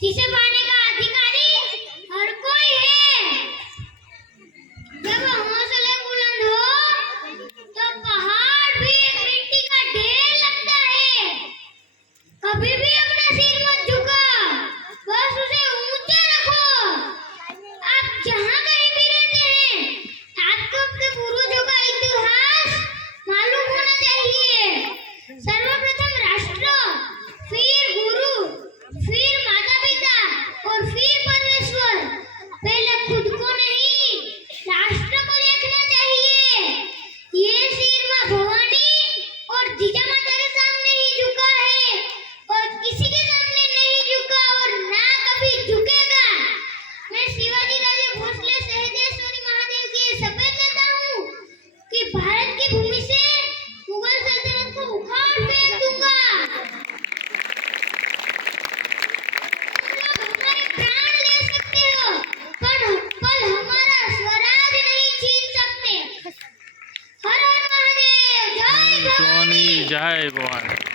जिसे पाने का अधिकारी हर कोई है। जब हौसले बुलंद हो तो पहाड़ भी एक मिट्टी का ढेर लगता है। कभी भी अपना सिर मत झुकाओ, बस उसे ऊंचा रखो। आप जहाँ कहीं भी रहते हैं, आपको अपने पूर्वजों का इतिहास मालूम होना चाहिए। सर्वप्रथम राष्ट्र, फिर गुरु, फिर माता पिता और फिर परमेश्वर। पहले खुद को नहीं, राष्ट्र को देखना चाहिए। ये सिर मां भवानी और जीजा माता के सामने ही झुका है और किसी के सामने नहीं झुका और ना कभी झुकेगा। मैं शिवाजी राजे भोसले सहदेश्वरी महादेव की शपथ लेता हूँ कि भारत की भूमि से मुगल सल्तनत को उखाड़ फेंक दूंगा। हमारे प्राण ले सकते हो, पर हमारा स्वराज नहीं छीन सकते। हर हर महादेव, जय भवानी। जय भवानी।